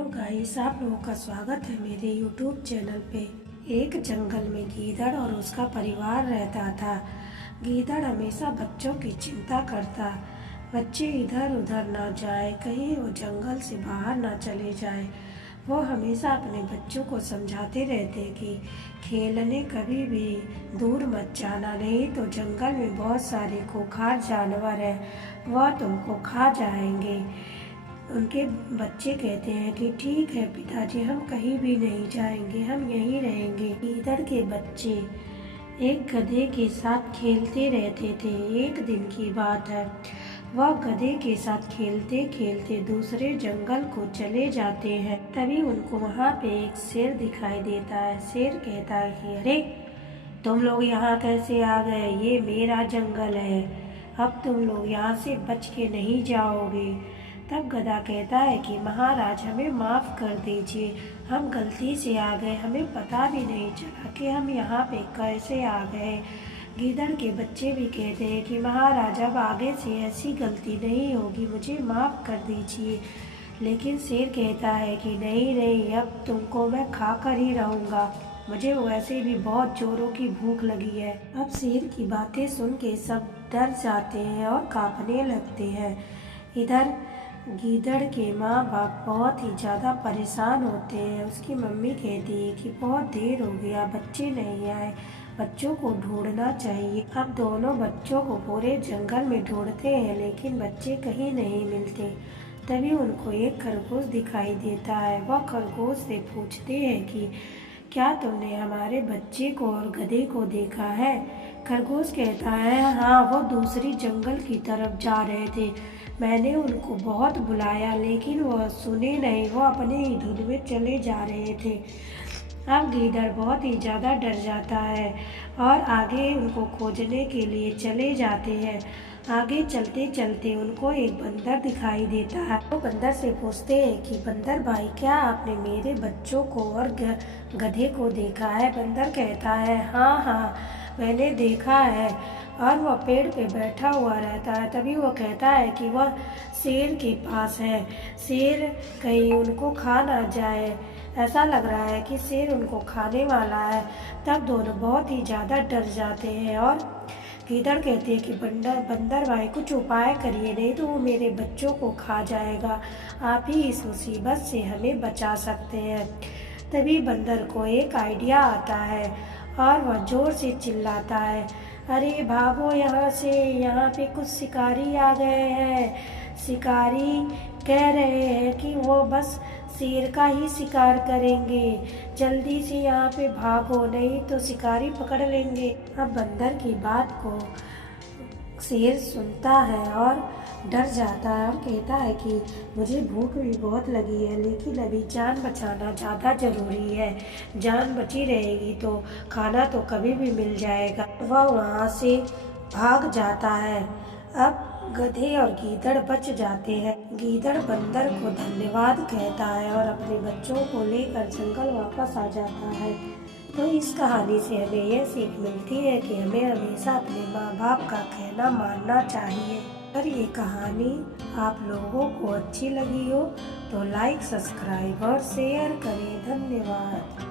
Hello guys, आप लोगों का स्वागत है मेरे यूट्यूब चैनल पे। एक जंगल में गीदड़ और उसका परिवार रहता था। गीदड़ हमेशा बच्चों की चिंता करता, बच्चे इधर उधर ना जाए, कहीं वो जंगल से बाहर ना चले जाए। वो हमेशा अपने बच्चों को समझाते रहते कि खेलने कभी भी दूर मत जाना, नहीं तो जंगल में बहुत सारे खूंखार जानवर हैं, वह तुमको खा जाएंगे। उनके बच्चे कहते हैं कि ठीक है पिताजी, हम कहीं भी नहीं जाएंगे, हम यहीं रहेंगे। गीदड़ के बच्चे एक गधे के साथ खेलते रहते थे। एक दिन की बात है, वह गधे के साथ खेलते खेलते दूसरे जंगल को चले जाते हैं। तभी उनको वहाँ पे एक शेर दिखाई देता है। शेर कहता है कि अरे तुम लोग यहाँ कैसे आ गए, ये मेरा जंगल है, अब तुम लोग यहाँ से बच के नहीं जाओगे। तब गधा कहता है कि महाराज हमें माफ़ कर दीजिए, हम गलती से आ गए, हमें पता भी नहीं चला कि हम यहाँ पे कैसे आ गए। गीदड़ के बच्चे भी कहते हैं कि महाराज अब आगे से ऐसी गलती नहीं होगी, मुझे माफ़ कर दीजिए। लेकिन शेर कहता है कि नहीं नहीं, अब तुमको मैं खा कर ही रहूँगा, मुझे वैसे भी बहुत जोरों की भूख लगी है। अब शेर की बातें सुन के सब डर जाते हैं और कांपने लगते हैं। इधर गीदड़ के माँ बाप बहुत ही ज़्यादा परेशान होते हैं। उसकी मम्मी कहती है कि बहुत देर हो गया, बच्चे नहीं आए, बच्चों को ढूंढना चाहिए। अब दोनों बच्चों को पूरे जंगल में ढूंढते हैं, लेकिन बच्चे कहीं नहीं मिलते। तभी उनको एक खरगोश दिखाई देता है। वह खरगोश से पूछते हैं कि क्या तुमने हमारे बच्चे को और गधे को देखा है? खरगोश कहता है हाँ, वो दूसरी जंगल की तरफ जा रहे थे, मैंने उनको बहुत बुलाया लेकिन वह सुने नहीं, वो अपने ही धुन में चले जा रहे थे। अब गीदड़ बहुत ही ज़्यादा डर जाता है और आगे उनको खोजने के लिए चले जाते हैं। आगे चलते चलते उनको एक बंदर दिखाई देता है। वो बंदर से पूछते हैं कि बंदर भाई, क्या आपने मेरे बच्चों को और गधे को देखा है? बंदर कहता है हाँ हाँ, मैंने देखा है, और वह पेड़ पे बैठा हुआ रहता है। तभी वो कहता है कि वह शेर के पास है, शेर कहीं उनको खा ना जाए, ऐसा लग रहा है कि शेर उनको खाने वाला है। तब दोनों बहुत ही ज़्यादा डर जाते हैं और गीदड़ कहते हैं कि बंदर भाई कुछ उपाय करिए, नहीं तो वो मेरे बच्चों को खा जाएगा, आप ही इस मुसीबत से हमें बचा सकते हैं। तभी बंदर को एक आइडिया आता है और वह जोर से चिल्लाता है अरे भागो यहाँ से, यहाँ पे कुछ शिकारी आ गए हैं। शिकारी कह रहे हैं कि वो बस शेर का ही शिकार करेंगे, जल्दी से यहाँ पे भागो, नहीं तो शिकारी पकड़ लेंगे। अब बंदर की बात को शेर सुनता है और डर जाता है और कहता है कि मुझे भूख भी बहुत लगी है, लेकिन अभी जान बचाना ज़्यादा ज़रूरी है, जान बची रहेगी तो खाना तो कभी भी मिल जाएगा। वह वहाँ से भाग जाता है। अब गधे और गीदड़ बच जाते हैं। गीदड़ बंदर को धन्यवाद कहता है और अपने बच्चों को लेकर जंगल वापस आ जाता है। तो इस कहानी से हमें यह सीख मिलती है कि हमें हमेशा अपने माँ बाप का कहना मानना चाहिए। अगर ये कहानी आप लोगों को अच्छी लगी हो तो लाइक, सब्सक्राइब और शेयर करें। धन्यवाद।